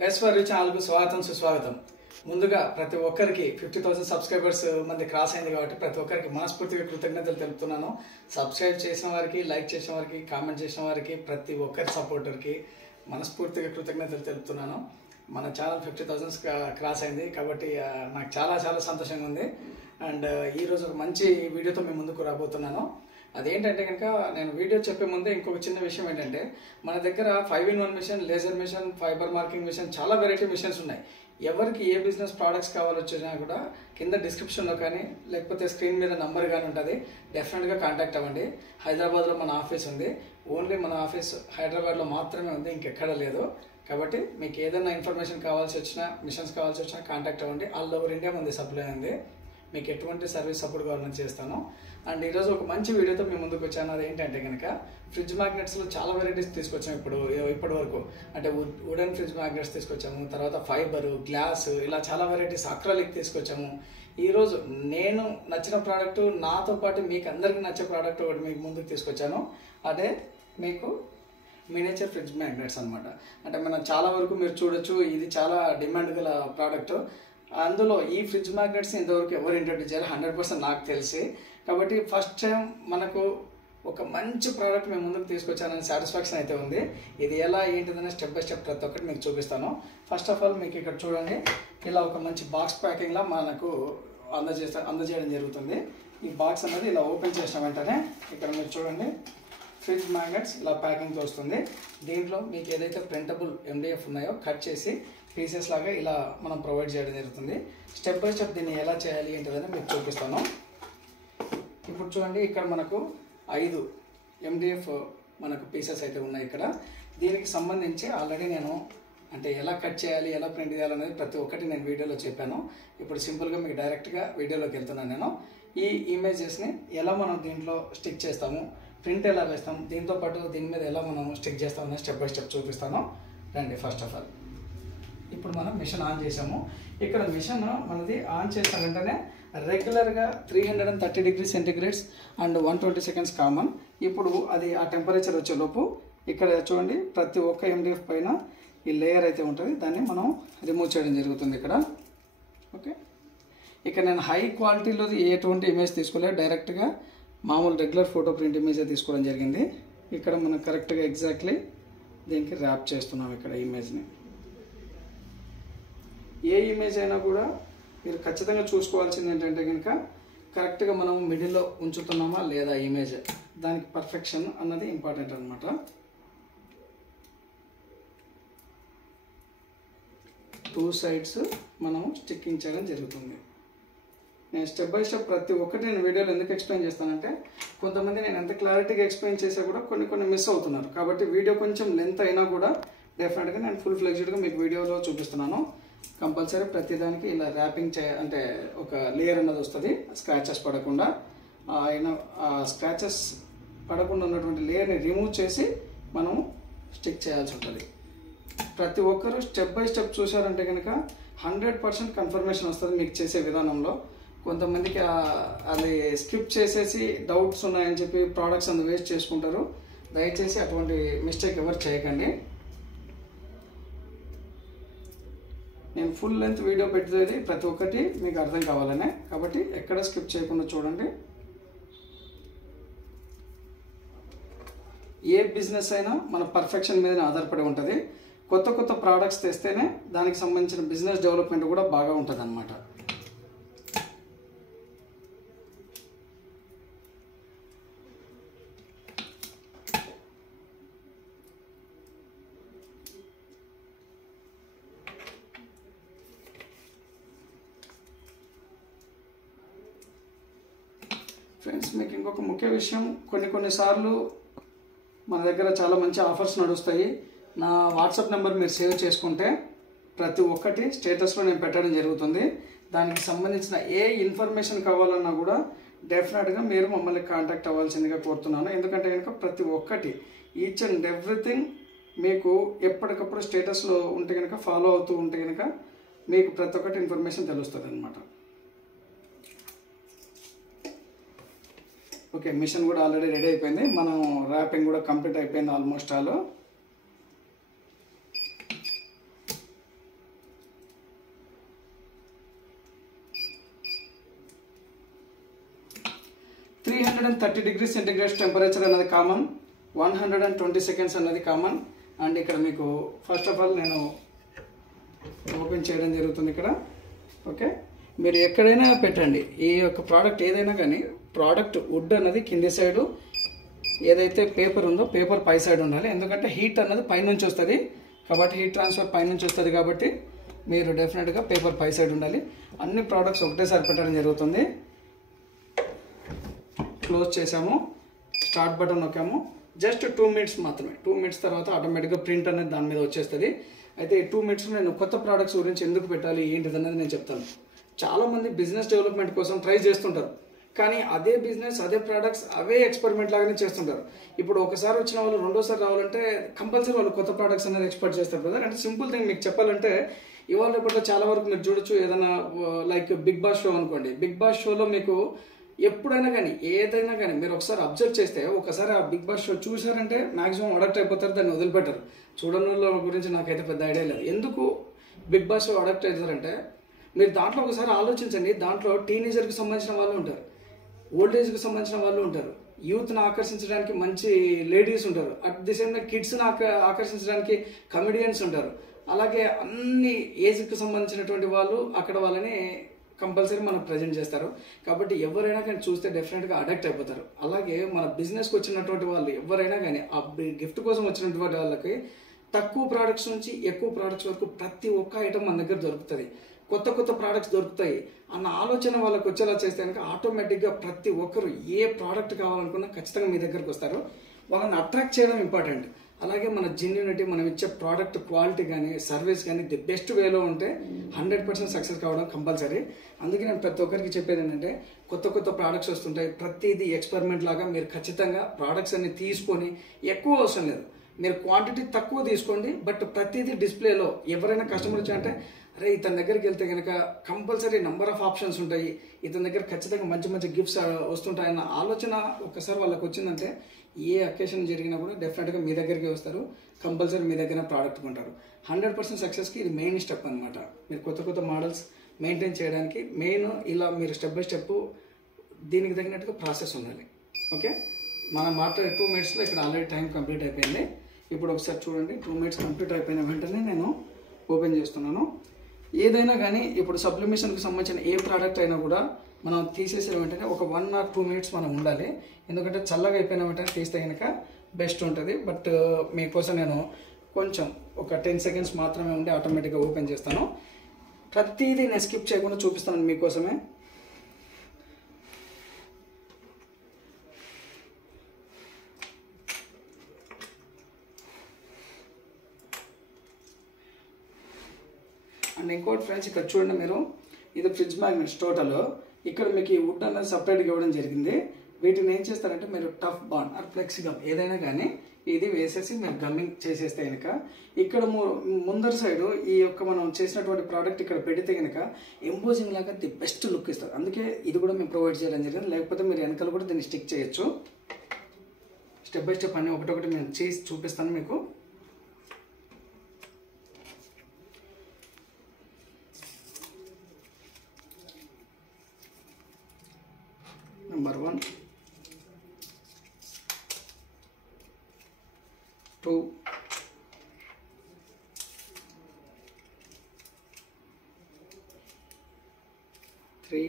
Best for you ఛానల్కు స్వాగతం సుస్వాగతం. ముందుగా ప్రతి ఒక్కరికి 50,000 సబ్స్క్రైబర్స్ మంది క్రాస్ అయింది కాబట్టి ప్రతి ఒక్కరికి మనస్ఫూర్తిగా కృతజ్ఞతలు తెలుపుతున్నాను. సబ్స్క్రైబ్ చేసిన వారికి, లైక్ చేసిన వారికి, కామెంట్ చేసిన వారికి, ప్రతి ఒక్కరి సపోర్టర్కి మనస్ఫూర్తిగా కృతజ్ఞతలు తెలుపుతున్నాను. మన ఛానల్ 50,000 క్రాస్ అయింది కాబట్టి నాకు చాలా చాలా సంతోషంగా ఉంది. అండ్ ఈరోజు ఒక మంచి వీడియోతో మేము ముందుకు రాబోతున్నాను. అదేంటంటే కనుక నేను వీడియో చెప్పే ముందే ఇంకొక చిన్న విషయం ఏంటంటే, మన దగ్గర 5-in-1 machine, laser machine, fibre marking machine, చాలా వెరైటీ మిషన్స్ ఉన్నాయి. ఎవరికి ఏ బిజినెస్ ప్రోడక్ట్స్ కావాలొచ్చినా కూడా కింద డిస్క్రిప్షన్లో కానీ లేకపోతే స్క్రీన్ మీద నంబర్ కానీ ఉంటుంది. డెఫినెట్గా కాంటాక్ట్ అవ్వండి. హైదరాబాద్లో మన ఆఫీస్ ఉంది. ఓన్లీ మన ఆఫీస్ హైదరాబాద్లో మాత్రమే ఉంది, ఇంకెక్కడ లేదు. కాబట్టి మీకు ఏదైనా ఇన్ఫర్మేషన్ కావాల్సి వచ్చినా, మిషన్స్ కావాల్సి వచ్చినా కాంటాక్ట్ అవ్వండి. ఆల్ ఓవర్ ఇండియా మంది సప్లై ఉంది. మీకు ఎటువంటి సర్వీస్ సపోర్ట్ కావాలని చేస్తాను. అండ్ ఈరోజు ఒక మంచి వీడియోతో మేము ముందుకు వచ్చాను. అది ఏంటంటే కనుక ఫ్రిడ్జ్ మ్యాగ్నెట్స్లో చాలా వెరైటీస్ తీసుకొచ్చాము ఇప్పటి వరకు. అంటే వుడెన్ ఫ్రిడ్జ్ మ్యాగ్నెట్స్ తీసుకొచ్చాము, తర్వాత ఫైబరు, గ్లాస్, ఇలా చాలా వెరైటీస్, అక్రాలిక్ తీసుకొచ్చాము. ఈరోజు నేను నచ్చిన ప్రోడక్ట్, నాతో పాటు మీకు అందరికీ నచ్చే ప్రోడక్ట్ ఒకటి మీకు ముందుకు తీసుకొచ్చాను. అదే మీకు మినియేచర్ ఫ్రిడ్జ్ మ్యాగ్నెట్స్ అనమాట. అంటే మనం చాలా వరకు మీరు చూడొచ్చు, ఇది చాలా డిమాండ్ గల ప్రోడక్ట్. అందులో ఈ ఫ్రిడ్జ్ మ్యాగ్నెట్స్ ఇంతవరకు ఎవరు ఇంట్రడ్యూస్ చేయాలి 100% నాకు తెలిసి. కాబట్టి ఫస్ట్ టైం మనకు ఒక మంచి ప్రోడక్ట్ మేము ముందుకు తీసుకొచ్చానని సాటిస్ఫాక్షన్ అయితే ఉంది. ఇది ఎలా ఏంటిదనే స్టెప్ బై స్టెప్ ప్రతి ఒక్కటి మీకు చూపిస్తాను. ఫస్ట్ ఆఫ్ ఆల్ మీకు ఇక్కడ చూడండి, ఇలా ఒక మంచి బాక్స్ ప్యాకింగ్లా మనకు అందజేయడం జరుగుతుంది. ఈ బాక్స్ అనేది ఇలా ఓపెన్ చేసిన వెంటనే ఇక్కడ మీరు చూడండి, ఫ్రిడ్జ్ మ్యాగ్నెట్స్ ఇలా ప్యాకింగ్తో వస్తుంది. దీంట్లో మీకు ఏదైతే ప్రింటబుల్ MDF ఉన్నాయో కట్ చేసి పీసెస్ లాగా ఇలా మనం ప్రొవైడ్ చేయడం జరుగుతుంది. స్టెప్ బై స్టెప్ దీన్ని ఎలా చేయాలి ఏంటిదని మీకు చూపిస్తాను. ఇప్పుడు చూడండి, ఇక్కడ మనకు 5 MDF మనకు పీసెస్ అయితే ఉన్నాయి. ఇక్కడ దీనికి సంబంధించి ఆల్రెడీ నేను అంటే ఎలా కట్ చేయాలి, ఎలా ప్రింట్ చేయాలనేది ప్రతి ఒక్కటి నేను వీడియోలో చెప్పాను. ఇప్పుడు సింపుల్గా మీకు డైరెక్ట్గా వీడియోలోకి వెళ్తున్నాను. నేను ఈ ఇమేజెస్ని ఎలా మనం దీంట్లో స్టిక్ చేస్తాము, ప్రింట్ ఎలా వేస్తాం, దీంతో పాటు దీని మీద ఎలా మనం స్టిక్ చేస్తామని స్టెప్ బై స్టెప్ చూపిస్తాను. రండి. ఫస్ట్ ఆఫ్ ఆల్ ఇప్పుడు మనం మిషన్ ఆన్ చేసాము. ఇక్కడ మిషన్ మనది ఆన్ చేసిన వెంటనే రెగ్యులర్గా 330 degrees centigrades and 120 seconds common. ఇప్పుడు అది ఆ టెంపరేచర్ వచ్చేలోపు ఇక్కడ చూడండి, ప్రతి ఒక్క MDF పైన ఈ లేయర్ అయితే ఉంటుంది, దాన్ని మనం రిమూవ్ చేయడం జరుగుతుంది ఇక్కడ. ఓకే, ఇక్కడ నేను హై క్వాలిటీలో ఎటువంటి ఇమేజ్ తీసుకోలేదు, డైరెక్ట్గా మామూలు రెగ్యులర్ ఫోటో ప్రింట్ ఇమేజే తీసుకోవడం జరిగింది. ఇక్కడ మనం కరెక్ట్గా ఎగ్జాక్ట్లీ దీనికి ర్యాప్ చేస్తున్నాం ఇక్కడ ఇమేజ్ని. ఏ ఇమేజ్ అయినా కూడా మీరు ఖచ్చితంగా చూసుకోవాల్సింది ఏంటంటే కనుక కరెక్ట్గా మనం మిడిల్లో ఉంచుతున్నామా లేదా ఇమేజ్, దానికి పర్ఫెక్షన్ అన్నది ఇంపార్టెంట్ అనమాట. టూ సైడ్స్ మనం స్టిక్కింగ్ చేయడం జరుగుతుంది. నేను స్టెప్ బై స్టెప్ ప్రతి ఒక్కటి నేను వీడియోలో ఎందుకు ఎక్స్ప్లెయిన్ చేస్తానంటే, కొంతమంది నేను ఎంత క్లారిటీగా ఎక్స్ప్లెయిన్ చేసా కూడా కొన్ని మిస్ అవుతున్నారు. కాబట్టి వీడియో కొంచెం లెంత్ అయినా కూడా డెఫినెట్గా నేను ఫుల్ ఫ్లెక్స్డ్గా మీకు వీడియోలో చూపిస్తున్నాను. కంపల్సరీ ప్రతిదానికి ఇలా ర్యాపింగ్ అంటే ఒక లేయర్ అన్నది వస్తుంది, స్క్రాచెస్ పడకుండా. స్క్రాచెస్ పడకుండా ఉన్నటువంటి లేయర్ని రిమూవ్ చేసి మనం స్టిక్ చేయాల్సి ఉంటుంది. ప్రతి ఒక్కరూ స్టెప్ బై స్టెప్ చూసారంటే కనుక 100% కన్ఫర్మేషన్ వస్తుంది మీకు చేసే విధానంలో. కొంతమందికి అది స్కిప్ చేసేసి డౌట్స్ ఉన్నాయని చెప్పి ప్రోడక్ట్స్ అందు వేస్ట్ చేసుకుంటారు. దయచేసి అటువంటి మిస్టేక్ ఎవరు చేయకండి. నేను ఫుల్ లెంత్ వీడియో పెట్టేది ప్రతి ఒక్కటి మీకు అర్థం కావాలనే, కాబట్టి ఎక్కడ స్కిప్ చేయకుండా చూడండి. ఏ బిజినెస్ అయినా మన పర్ఫెక్షన్ మీద ఆధారపడి ఉంటుంది. కొత్త ప్రోడక్ట్స్ తెస్తేనే దానికి సంబంధించిన బిజినెస్ డెవలప్మెంట్ కూడా బాగా ఉంటుంది అన్నమాట. ఫ్రెండ్స్, మీకు ఇంకొక ముఖ్య విషయం, కొన్నిసార్లు మన దగ్గర చాలా మంచి ఆఫర్స్ నడుస్తాయి. నా వాట్సాప్ నెంబర్ మీరు సేవ్ చేసుకుంటే ప్రతి ఒక్కటి స్టేటస్లో నేను పెట్టడం జరుగుతుంది. దానికి సంబంధించిన ఏ ఇన్ఫర్మేషన్ కావాలన్నా కూడా డెఫినెట్గా మీరు మమ్మల్ని కాంటాక్ట్ అవ్వాల్సిందిగా కోరుతున్నాను. ఎందుకంటే కనుక ప్రతి ఒక్కటి ఈచ్ అండ్ ఎవ్రీథింగ్ మీకు ఎప్పటికప్పుడు స్టేటస్లో ఉంటే కనుక, ఫాలో అవుతూ ఉంటే కనుక మీకు ప్రతి ఒక్కటి ఇన్ఫర్మేషన్ తెలుస్తుంది అనమాట. ఓకే, మిషన్ కూడా ఆల్రెడీ రెడీ అయిపోయింది. మనం ర్యాపింగ్ కూడా కంప్లీట్ అయిపోయింది almost all. 130 degrees centigrade temperature అనేది కామన్, 120 seconds అనేది కామన్. అండ్ ఇక్కడ మీకు ఫస్ట్ ఆఫ్ ఆల్ నేను ఓపెన్ చేయడం జరుగుతుంది ఇక్కడ. ఓకే, మీరు ఎక్కడైనా పెట్టండి ఈ యొక్క ప్రోడక్ట్ ఏదైనా కానీ, ప్రోడక్ట్ వుడ్ అన్నది కింది సైడు, ఏదైతే పేపర్ ఉందో పేపర్ పై సైడ్ ఉండాలి. ఎందుకంటే హీట్ అన్నది పైనుంచి వస్తుంది కాబట్టి, హీట్ ట్రాన్స్ఫర్ పైనుంచి వస్తుంది కాబట్టి మీరు డెఫినెట్గా పేపర్ పై సైడ్ ఉండాలి. అన్ని ప్రోడక్ట్స్ ఒకటేసారి పెట్టడం జరుగుతుంది. క్లోజ్ చేసాము, స్టార్ట్ బటన్ నొక్కాము. జస్ట్ 2 minutes మాత్రమే. 2 minutes తర్వాత ఆటోమేటిక్గా ప్రింట్ అనేది దాని మీద వచ్చేస్తుంది. అయితే ఈ 2 minutes నేను కొత్త ప్రోడక్ట్స్ గురించి ఎందుకు పెట్టాలి ఏంటిది అనేది నేను చెప్తాను. చాలామంది బిజినెస్ డెవలప్మెంట్ కోసం ట్రై చేస్తుంటారు, కానీ అదే బిజినెస్ అదే ప్రోడక్ట్స్ అవే ఎక్స్పెరిమెంట్ లాగానే చేస్తుంటారు. ఇప్పుడు ఒకసారి వచ్చిన వాళ్ళు రెండోసారి రావాలంటే కంపల్సరీ వాళ్ళు కొత్త ప్రోడక్ట్స్ అనేది ఎక్స్పెక్ట్ చేస్తారు కదా. అంటే సింపుల్ థింగ్ మీకు చెప్పాలంటే, ఇవాళ రేపట్లో చాలా వరకు మీరు చూడొచ్చు, ఏదైనా లైక్ బిగ్ బాస్ షో అనుకోండి. బిగ్ బాస్ షోలో మీకు ఎప్పుడైనా కానీ ఏదైనా కానీ మీరు ఒకసారి అబ్జర్వ్ చేస్తే, ఒకసారి ఆ బిగ్ బాస్ షో చూసారంటే మాక్సిమం అడక్ట్ అయిపోతారు, దాన్ని వదిలిపెట్టారు. చూడని వాళ్ళ గురించి నాకైతే పెద్ద ఐడియా లేదు. ఎందుకు బిగ్ బాస్ షో అడక్ట్ అవుతారంటే, మీరు దాంట్లో ఒకసారి ఆలోచించండి. దాంట్లో టీనేజర్కి సంబంధించిన వాళ్ళు ఉంటారు, ఓల్డ్ ఏజ్కి సంబంధించిన వాళ్ళు ఉంటారు, యూత్ని ఆకర్షించడానికి మంచి లేడీస్ ఉంటారు, అట్ ది సేమ్ టైం కిడ్స్ని ఆకర్షించడానికి కమెడియన్స్ ఉంటారు. అలాగే అన్ని ఏజ్కి సంబంధించినటువంటి వాళ్ళు అక్కడ వాళ్ళని కంపల్సరీ మనకు ప్రజెంట్ చేస్తారు. కాబట్టి ఎవరైనా కానీ చూస్తే డెఫినెట్గా అడక్ట్ అయిపోతారు. అలాగే మన బిజినెస్కి వచ్చినటువంటి వాళ్ళు ఎవరైనా కానీ ఆ గిఫ్ట్ కోసం వచ్చినటువంటి వాళ్ళకి తక్కువ ప్రోడక్ట్స్ నుంచి ఎక్కువ ప్రోడక్ట్స్ వరకు ప్రతి ఒక్క ఐటమ్ మన దగ్గర దొరుకుతుంది. కొత్త కొత్త ప్రోడక్ట్స్ దొరుకుతాయి అన్న ఆలోచన వాళ్ళకి వచ్చేలా చేస్తే కనుక ఆటోమేటిక్గా ప్రతి ఒక్కరు ఏ ప్రోడక్ట్ కావాలనుకున్నా ఖచ్చితంగా మీ దగ్గరకు వస్తారు. వాళ్ళని అట్రాక్ట్ చేయడం ఇంపార్టెంట్. అలాగే మన జెన్యూనిటీ, మనం ఇచ్చే ప్రోడక్ట్ క్వాలిటీ కానీ సర్వీస్ కానీ ది బెస్ట్ వేలో ఉంటే 100% సక్సెస్ కావడం కంపల్సరీ. అందుకే నేను ప్రతి ఒక్కరికి చెప్పేది ఏంటంటే, కొత్త కొత్త ప్రోడక్ట్స్ వస్తుంటాయి, ప్రతిదీ ఎక్స్పెరిమెంట్ లాగా మీరు ఖచ్చితంగా ప్రోడక్ట్స్ అన్ని తీసుకొని, ఎక్కువ అవసరం లేదు, మీరు క్వాంటిటీ తక్కువ తీసుకోండి, బట్ ప్రతిదీ డిస్ప్లేలో ఎవరైనా కస్టమర్ వచ్చారంటే, అరే ఇతని దగ్గరికి వెళ్తే కనుక కంపల్సరీ నెంబర్ ఆఫ్ ఆప్షన్స్ ఉంటాయి, ఇతని దగ్గర ఖచ్చితంగా మంచి మంచి గిఫ్ట్స్ వస్తుంటాయన్న ఆలోచన ఒక్కసారి వాళ్ళకి వచ్చిందంటే, ఏ అకేషన్ జరిగినా కూడా డెఫినెట్గా మీ దగ్గరికి వస్తారు, కంపల్సరీ మీ దగ్గర ప్రోడక్ట్ కొంటారు. 100% సక్సెస్కి ఇది మెయిన్ స్టెప్ అనమాట. మీరు కొత్త కొత్త మోడల్స్ మెయింటైన్ చేయడానికి మెయిన్ ఇలా మీరు స్టెప్ బై స్టెప్ దీనికి తగినట్టుగా ప్రాసెస్ ఉండాలి. ఓకే, మనం మాట్లాడే 2 minutesలో ఇక్కడ ఆల్రెడీ టైం కంప్లీట్ అయిపోయింది. ఇప్పుడు ఒకసారి చూడండి, 2 minutes కంప్లీట్ అయిపోయిన వెంటనే నేను ఓపెన్ చేస్తున్నాను. ఏదైనా కానీ ఇప్పుడు సప్లిమేషన్కి సంబంధించిన ఏ ప్రోడక్ట్ అయినా కూడా మనం తీసేసిన వెంటనే ఒక 1 or 2 minutes మనం ఉండాలి. ఎందుకంటే చల్లగా అయిపోయిన వెంటనే తీస్తే కనుక బెస్ట్ ఉంటుంది. బట్ మీకోసం నేను కొంచెం ఒక 10 seconds మాత్రమే ఉండి ఆటోమేటిక్గా ఓపెన్ చేస్తాను. ప్రతిదీ నేను స్కిప్ చేయకుండా చూపిస్తాను మీకోసమే. అండ్ ఇంకోటి ఫ్రెండ్స్, ఇక్కడ చూడండి మీరు, ఇది ఫ్రిడ్జ్ మ్యాగ్నెట్స్ టోటల్. ఇక్కడ మీకు ఈ వుడ్ అనేది సపరేట్గా ఇవ్వడం జరిగింది. వీటిని ఏం చేస్తారంటే మీరు టఫ్ బాండ్ ఆర్ ఫ్లెక్సిగమ్ ఏదైనా కానీ ఇది వేసేసి మీరు గమ్మింగ్ చేసేస్తే కనుక ఇక్కడ ముందర సైడు ఈ యొక్క మనం చేసినటువంటి ప్రోడక్ట్ ఇక్కడ పెడితే కనుక ఎంబోజింగ్ లాగా ది బెస్ట్ లుక్ ఇస్తారు. అందుకే ఇది కూడా మేము ప్రొవైడ్ చేయడం జరిగింది. లేకపోతే మీరు వెనకాల కూడా దీన్ని స్టిక్ చేయొచ్చు. స్టెప్ బై స్టెప్ అన్ని ఒకటొకటి నేను చేసి చూపిస్తాను మీకు. Number 1, 2, 3,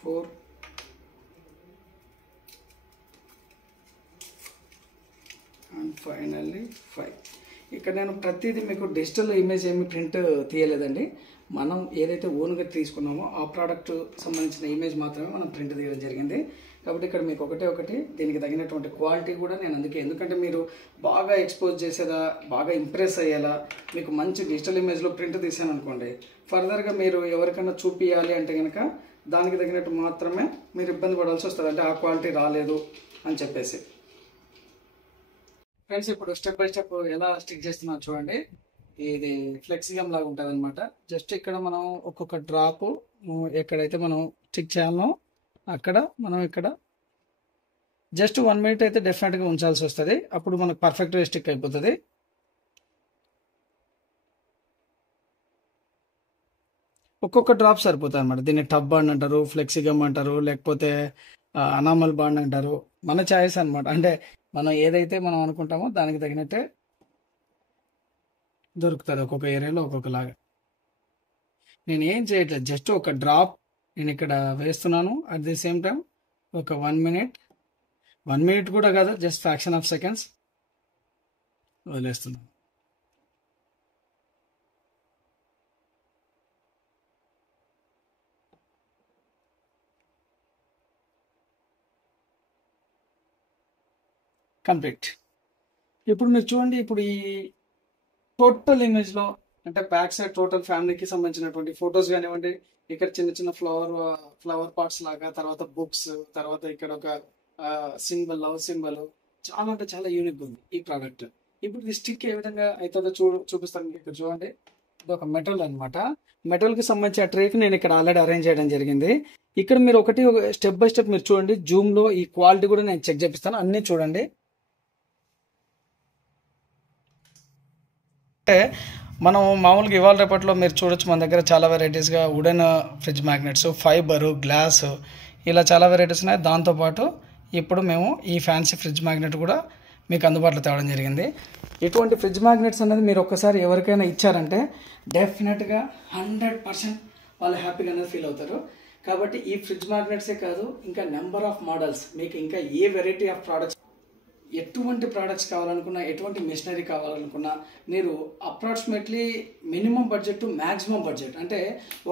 4, and finally 5. ఇక్కడ నేను ప్రతిదీ మీకు డిజిటల్ ఇమేజ్ ఏమి ప్రింట్ తీయలేదండి. మనం ఏదైతే ఓన్గా తీసుకున్నామో ఆ ప్రోడక్ట్ సంబంధించిన ఇమేజ్ మాత్రమే మనం ప్రింట్ తీయడం జరిగింది. కాబట్టి ఇక్కడ మీకు ఒకటి దీనికి తగినటువంటి క్వాలిటీ కూడా నేను ఎందుకంటే మీరు బాగా ఎక్స్పోజ్ చేసేదా, బాగా ఇంప్రెస్ అయ్యేలా మీకు మంచి డిజిటల్ ఇమేజ్లో ప్రింట్ తీసాను అనుకోండి, ఫర్దర్గా మీరు ఎవరికైనా చూపించాలి అంటే కనుక దానికి తగినట్టు మాత్రమే మీరు ఇబ్బంది పడాల్సి వస్తుంది, అంటే ఆ క్వాలిటీ రాలేదు అని చెప్పేసి. ఫ్రెండ్స్, ఇప్పుడు స్టెప్ బై స్టెప్ ఎలా స్టిక్ చేస్తున్నాను చూడండి. ఇది ఫ్లెక్సిగమ్ లాగా ఉంటుంది అనమాట. జస్ట్ ఇక్కడ మనం ఒక్కొక్క డ్రాప్ ఎక్కడైతే మనం స్టిక్ చేయాలో అక్కడ మనం ఇక్కడ జస్ట్ 1 minute అయితే డెఫినెట్గా ఉంచాల్సి వస్తుంది. అప్పుడు మనకు పర్ఫెక్ట్గా స్టిక్ అయిపోతుంది. ఒక్కొక్క డ్రాప్ సరిపోతుంది అనమాట. దీన్ని టబ్ బాండ్ అంటారు, ఫ్లెక్సిగమ్ అంటారు, లేకపోతే అనామల్ బాండ్ అంటారు. మన చాయిస్ అనమాట. అంటే మనం ఏదైతే మనం అనుకుంటామో దానికి తగినట్టే దొరుకుతుంది ఒక్కొక్క ఏరియాలో ఒక్కొక్కలాగా. నేను ఏం చేయట్లేదు, జస్ట్ ఒక డ్రాప్ నేను ఇక్కడ వేస్తున్నాను. అట్ ది సేమ్ టైం ఒక 1 మినిట్ కూడా కాదు, జస్ట్ ఫ్రాక్షన్ ఆఫ్ సెకండ్స్ వదిలేస్తున్నాను. కంప్లీట్. ఇప్పుడు మీరు చూడండి, ఇప్పుడు ఈ టోటల్ ఇమేజ్లో అంటే బ్యాక్ సైడ్ టోటల్ ఫ్యామిలీకి సంబంధించినటువంటి ఫొటోస్ కానివ్వండి, ఇక్కడ చిన్న చిన్న ఫ్లవర్ పార్ట్స్ లాగా, తర్వాత బుక్స్, తర్వాత ఇక్కడ ఒక లవ్ సింబల్, చాలా అంటే చాలా యూనిక్ ఉంది ఈ ప్రోడక్ట్. ఇప్పుడు ఈ స్టిక్ ఏ విధంగా అవుతుందో చూపిస్తాను మీకు. ఇక్కడ చూడండి, ఇది ఒక మెటల్ అనమాట. మెటల్కి సంబంధించిన ట్రేకి నేను ఇక్కడ ఆల్రెడీ అరేంజ్ చేయడం జరిగింది. ఇక్కడ మీరు ఒకటి స్టెప్ బై స్టెప్ మీరు చూడండి. జూమ్లో ఈ క్వాలిటీ కూడా నేను చెక్ చేపిస్తాను, అన్నీ చూడండి. అంటే మనం మామూలుగా ఇవాళ రేపట్లో మీరు చూడొచ్చు, మన దగ్గర చాలా వెరైటీస్గా wooden fridge magnets, fibre, glass, ఇలా చాలా వెరైటీస్ ఉన్నాయి. దాంతోపాటు ఇప్పుడు మేము ఈ ఫ్యాన్సీ ఫ్రిడ్జ్ మ్యాగ్నెట్ కూడా మీకు అందుబాటులో తేవడం జరిగింది. ఇటువంటి ఫ్రిడ్జ్ మ్యాగ్నెట్స్ అనేది మీరు ఒక్కసారి ఎవరికైనా ఇచ్చారంటే డెఫినెట్గా 100% వాళ్ళు హ్యాపీగా అనేది ఫీల్ అవుతారు. కాబట్టి ఈ ఫ్రిడ్జ్ మ్యాగ్నెట్సే కాదు, ఇంకా నెంబర్ ఆఫ్ మోడల్స్, మీకు ఇంకా ఏ వెరైటీ ఆఫ్ ప్రోడక్ట్స్, ఎటువంటి ప్రోడక్ట్స్ కావాలనుకున్నా, ఎటువంటి మెషినరీ కావాలనుకున్నా, మీరు approximately minimum budget to maximum budget అంటే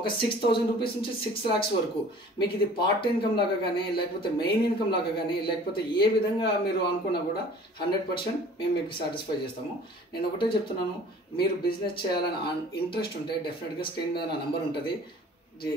ఒక 6,000 రూపీస్ నుంచి 6 lakhs వరకు మీకు ఇది పార్ట్ ఇన్కమ్ లాగా కానీ, లేకపోతే మెయిన్ ఇన్కమ్ లాగా కానీ, లేకపోతే ఏ విధంగా మీరు అనుకున్నా కూడా 100% మేము మీకు సాటిస్ఫై చేస్తాము. నేను ఒకటే చెప్తున్నాను, మీరు బిజినెస్ చేయాలని ఇంట్రెస్ట్ ఉంటే డెఫినెట్గా స్క్రీన్ మీద నా నెంబర్ ఉంటుంది,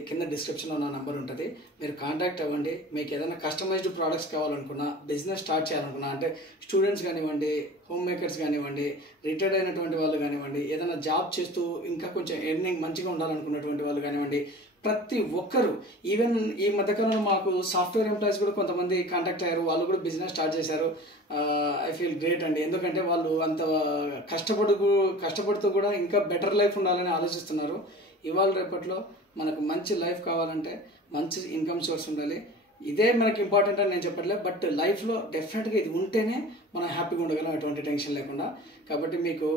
కింద డిస్క్రిప్షన్లో నా నెంబర్ ఉంటుంది, మీరు కాంటాక్ట్ అవ్వండి. మీకు ఏదైనా కస్టమైజ్డ్ ప్రోడక్ట్స్ కావాలనుకున్నా, బిజినెస్ స్టార్ట్ చేయాలనుకున్నా, అంటే స్టూడెంట్స్ కానివ్వండి, హోమ్ మేకర్స్ కానివ్వండి, రిటైర్డ్ అయినటువంటి వాళ్ళు కానివ్వండి, ఏదైనా జాబ్ చేస్తూ ఇంకా కొంచెం ఎర్నింగ్ మంచిగా ఉండాలనుకున్నటువంటి వాళ్ళు కానివ్వండి, ప్రతి ఒక్కరు, ఈవెన్ ఈ మధ్యకాలంలో మాకు సాఫ్ట్వేర్ ఎంప్లాయీస్ కూడా కొంతమంది కాంటాక్ట్ అయ్యారు, వాళ్ళు కూడా బిజినెస్ స్టార్ట్ చేశారు. ఐ ఫీల్ గ్రేట్ అండి, ఎందుకంటే వాళ్ళు అంత కష్టపడుతూ కూడా ఇంకా బెటర్ లైఫ్ ఉండాలని ఆలోచిస్తున్నారు. ఇవాళ రేపట్లో మనకు మంచి లైఫ్ కావాలంటే మంచి ఇన్కమ్ సోర్స్ ఉండాలి. ఇదే మనకి ఇంపార్టెంట్ అని నేను చెప్పట్లేదు, బట్ లైఫ్లో డెఫినెట్గా ఇది ఉంటేనే మనం హ్యాపీగా ఉండగలం, ఎటువంటి టెన్షన్ లేకుండా. కాబట్టి మీకు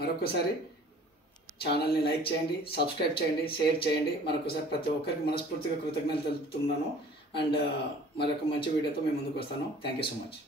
మరొకసారి ఛానల్ని లైక్ చేయండి, సబ్స్క్రైబ్ చేయండి, షేర్ చేయండి. మరొకసారి ప్రతి ఒక్కరికి మనస్ఫూర్తిగా కృతజ్ఞతలు తెలుపుతున్నాను. అండ్ మరొక మంచి వీడియోతో మేము ముందుకు వస్తాను. Thank you so much.